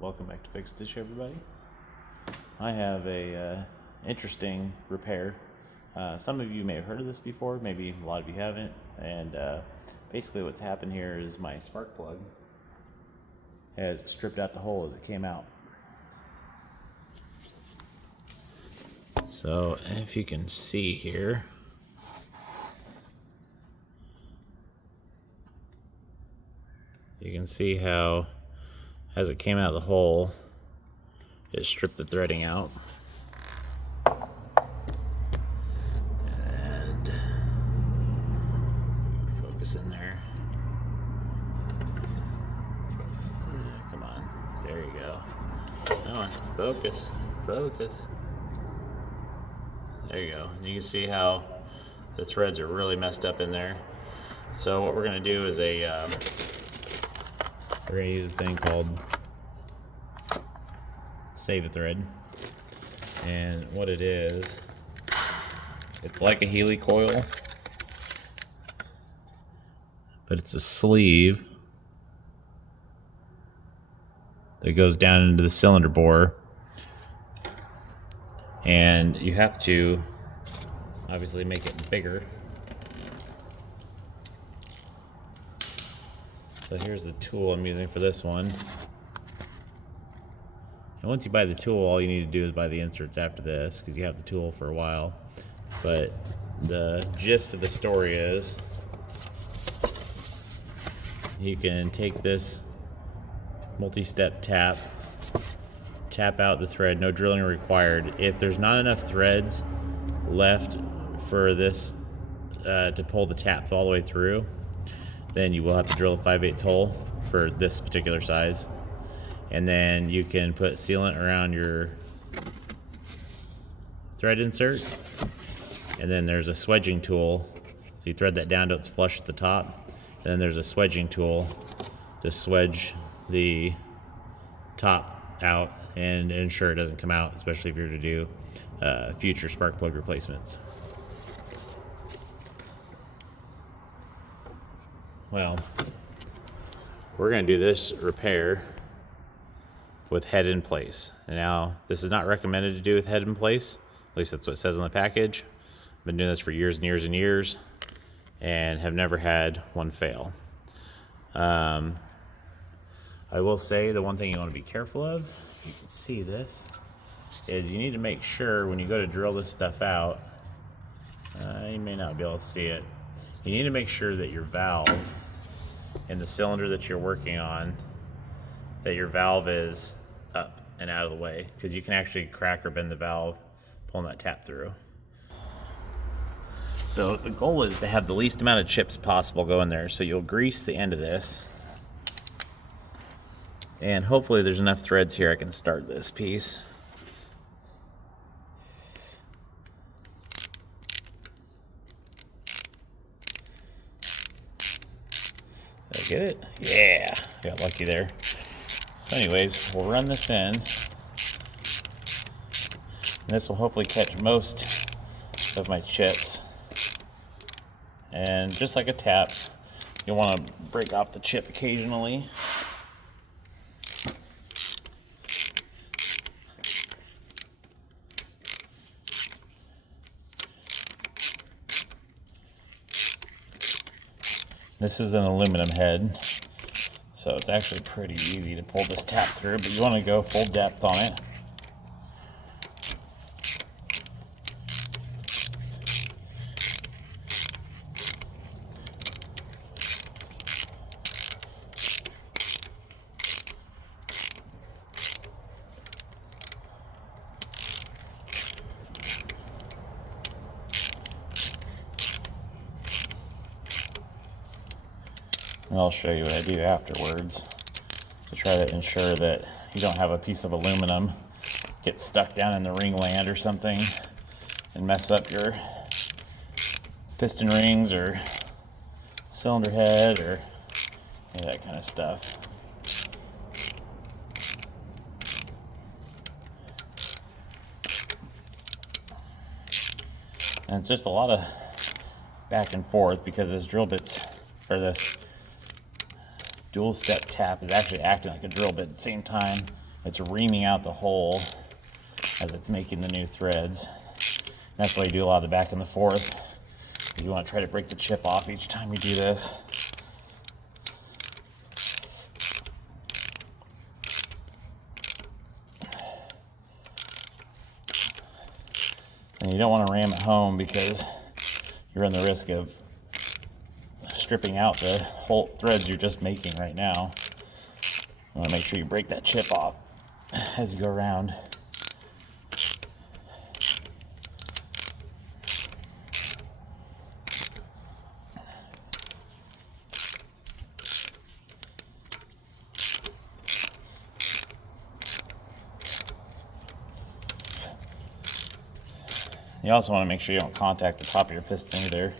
Welcome back to Fix Dish, everybody. I have a interesting repair. Some of you may have heard of this before, maybe a lot of you haven't. And basically what's happened here is my spark plug has stripped out the hole as it came out. So if you can see here, you can see how as it came out of the hole, it stripped the threading out. And focus in there. Come on, there you go. Come on, focus, focus. There you go. And you can see how the threads are really messed up in there. So what we're gonna do is we're gonna use a thing called Sav-A-Thread. And what it is, it's like a Healy coil, but it's a sleeve that goes down into the cylinder bore. And you have to obviously make it bigger. So here's the tool I'm using for this one. And once you buy the tool, all you need to do is buy the inserts after this, because you have the tool for a while. But the gist of the story is you can take this multi-step tap out the thread, no drilling required. If there's not enough threads left for this to pull the tap all the way through, then you will have to drill a 5/8 hole for this particular size. And then you can put sealant around your thread insert. And then there's a swedging tool. So you thread that down till it's flush at the top. And then there's a swedging tool to swedge the top out and ensure it doesn't come out, especially if you're to do future spark plug replacements. Well, we're going to do this repair with head in place. And now, this is not recommended to do with head in place. At least that's what it says on the package. I've been doing this for years and years and years and have never had one fail. I will say the one thing you want to be careful of, you can see this, is you need to make sure when you go to drill this stuff out, you may not be able to see it, you need to make sure that your valve in the cylinder that you're working on, that your valve is up and out of the way, because you can actually crack or bend the valve pulling that tap through. So the goal is to have the least amount of chips possible go in there. So you'll grease the end of this, and hopefully there's enough threads here I can start this piece. Did I get it? Yeah, got lucky there. So anyways, we'll run this in. And this will hopefully catch most of my chips. And just like a tap, you'll want to break off the chip occasionally. This is an aluminum head, so it's actually pretty easy to pull this tap through, but you want to go full depth on it. And I'll show you what I do afterwards to try to ensure that you don't have a piece of aluminum get stuck down in the ring land or something and mess up your piston rings or cylinder head or any of that kind of stuff. And it's just a lot of back and forth because this drill bit's, or this dual step tap is actually acting like a drill bit at the same time. it's reaming out the hole as it's making the new threads. That's why you do a lot of the back and the forth. You want to try to break the chip off each time you do this. And you don't want to ram it home because you run the risk of stripping out the whole threads you're just making right now. You want to make sure you break that chip off as you go around. You also want to make sure you don't contact the top of your piston either.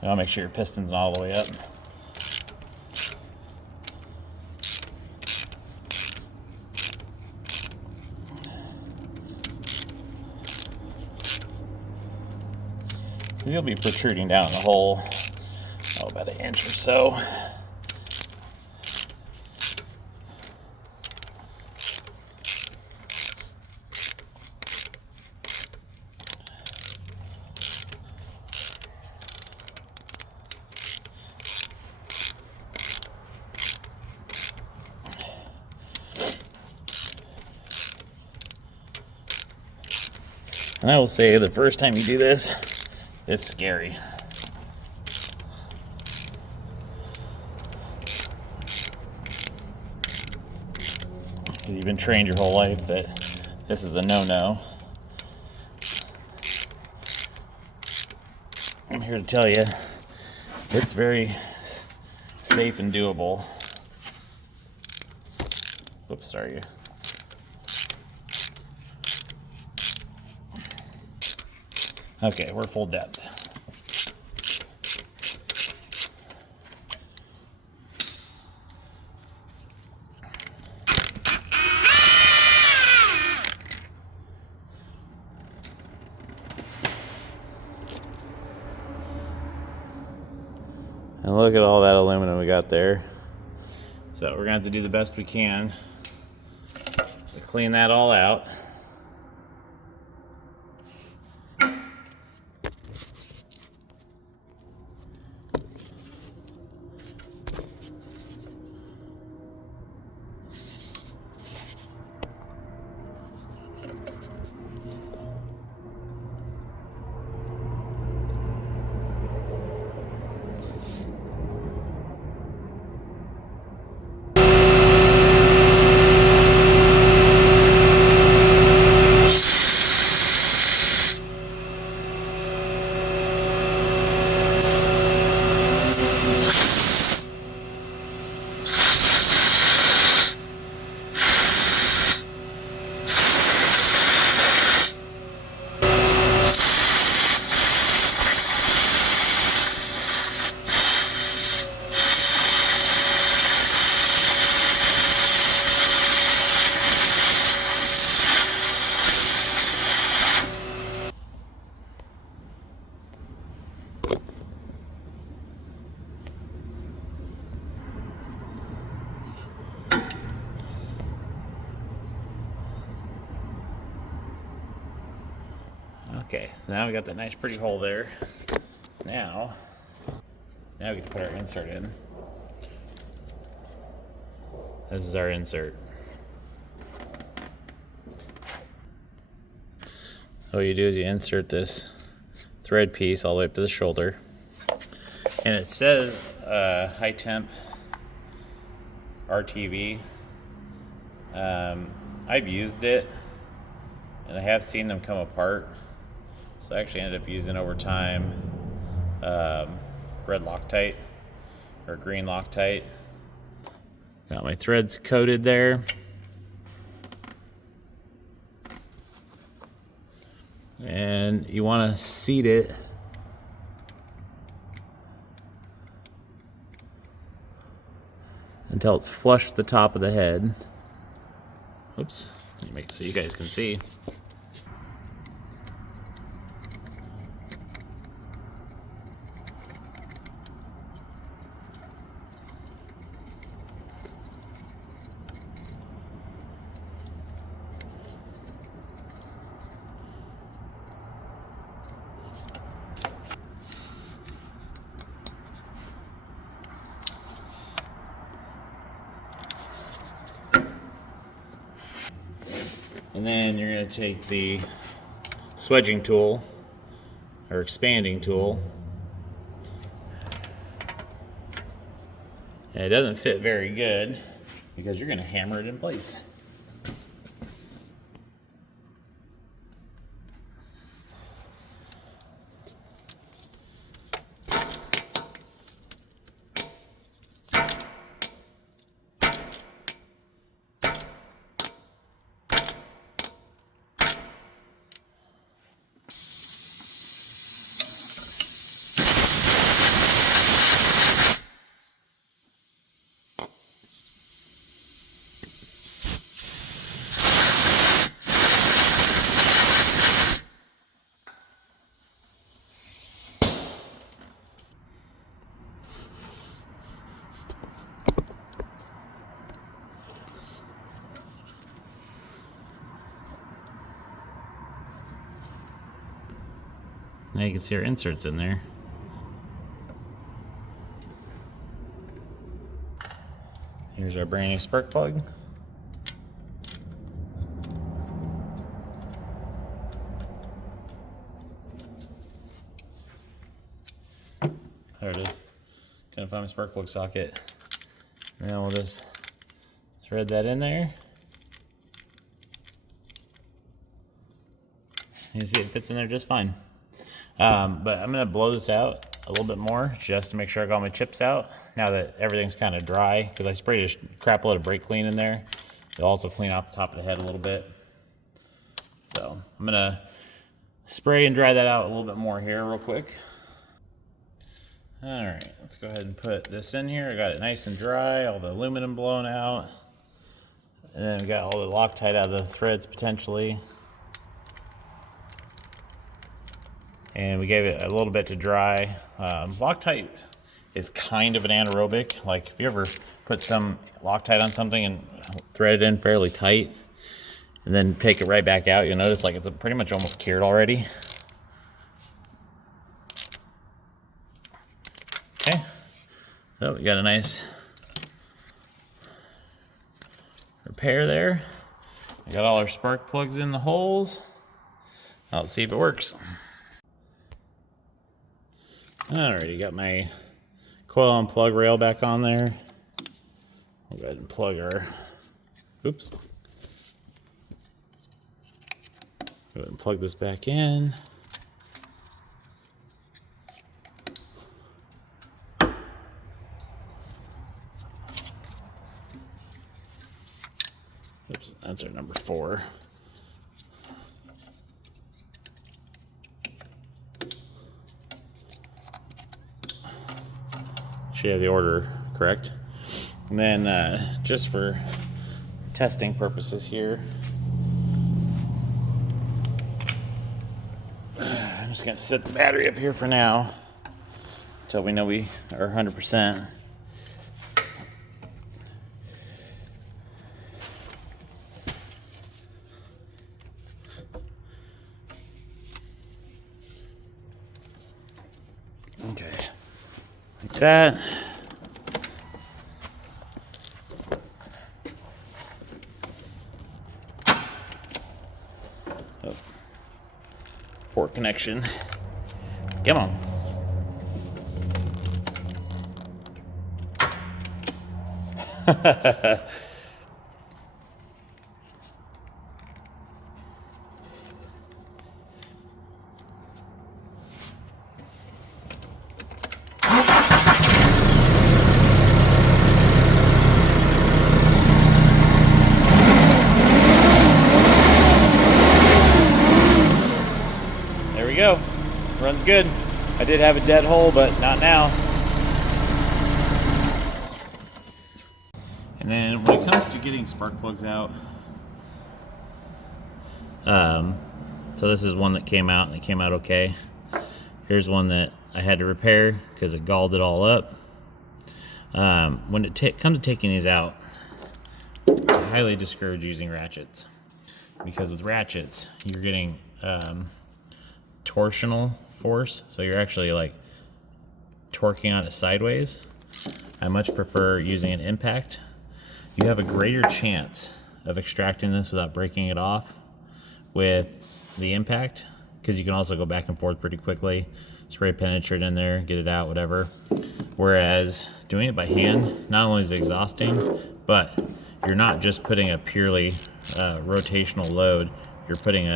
You want to make sure your piston's not all the way up. You'll be protruding down in the hole, about an inch or so. And I will say, the first time you do this, it's scary. Because you've been trained your whole life that this is a no-no. I'm here to tell you, it's very safe and doable. Oops, sorry. Okay, we're full depth. And look at all that aluminum we got there. So we're gonna have to do the best we can to clean that all out. Okay, so now we got that nice pretty hole there. Now we get to put our insert in. This is our insert. So what you do is you insert this thread piece all the way up to the shoulder. And it says high temp RTV. I've used it and I have seen them come apart. So I actually ended up using over time red Loctite or green Loctite. Got my threads coated there. And you want to seat it until it's flush with the top of the head. Oops, let me make it so you guys can see. And then you're going to take the swedging tool or expanding tool. And it doesn't fit very good because you're going to hammer it in place. Now you can see our inserts in there. Here's our brand new spark plug. There it is. Couldn't find my spark plug socket. And then we'll just thread that in there. You see it fits in there just fine. But I'm gonna blow this out a little bit more just to make sure I got my chips out now that everything's kind of dry, because I sprayed a crap load of brake clean in there. It'll also clean off the top of the head a little bit. So I'm gonna spray and dry that out a little bit more here real quick. All right, let's go ahead and put this in here. I got it nice and dry, all the aluminum blown out. And then we got all the Loctite out of the threads potentially. And we gave it a little bit to dry. Loctite is kind of an anaerobic. Like if you ever put some Loctite on something and thread it in fairly tight and then take it right back out, you'll notice like it's pretty much almost cured already. Okay, so we got a nice repair there. We got all our spark plugs in the holes. Now let's see if it works. Alrighty, got my coil and plug rail back on there. I'll go ahead and plug our, oops. Go ahead and plug this back in. Oops, that's our number 4. Should have the order correct. And then just for testing purposes here, I'm just gonna set the battery up here for now until we know we are 100%. Okay, like that. Oh. Port connection. Come on. There we go. Runs good. I did have a dead hole, but not now. And then when it comes to getting spark plugs out, so this is one that came out and it came out okay. Here's one that I had to repair because it galled it all up. When it comes to taking these out, I highly discourage using ratchets, because with ratchets you're getting torsional force, so you're actually like torquing on it sideways. I much prefer using an impact. You have a greater chance of extracting this without breaking it off with the impact, because you can also go back and forth pretty quickly, spray penetrant in there, get it out, whatever. Whereas doing it by hand, not only is it exhausting, but you're not just putting a purely rotational load. You're putting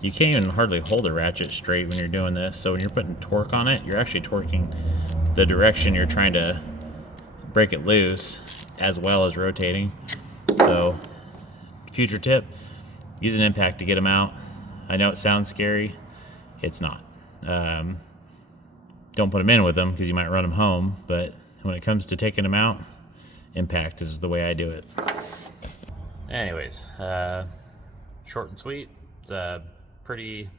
you can't even hardly hold a ratchet straight when you're doing this. So when you're putting torque on it, you're actually torquing the direction you're trying to break it loose, as well as rotating. So future tip, use an impact to get them out. I know it sounds scary, it's not. Don't put them in with them because you might run them home, but when it comes to taking them out, impact is the way I do it. Anyways, short and sweet. It's a pretty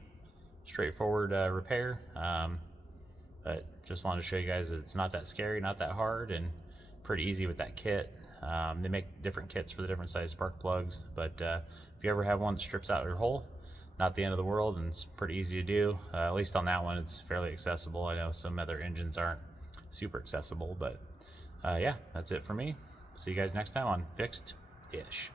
straightforward repair, but just wanted to show you guys that it's not that scary, not that hard, and pretty easy with that kit. They make different kits for the different size spark plugs, but if you ever have one that strips out your hole, not the end of the world, and it's pretty easy to do. At least on that one, it's fairly accessible. I know some other engines aren't super accessible, but yeah, that's it for me. See you guys next time on Fixed-ish.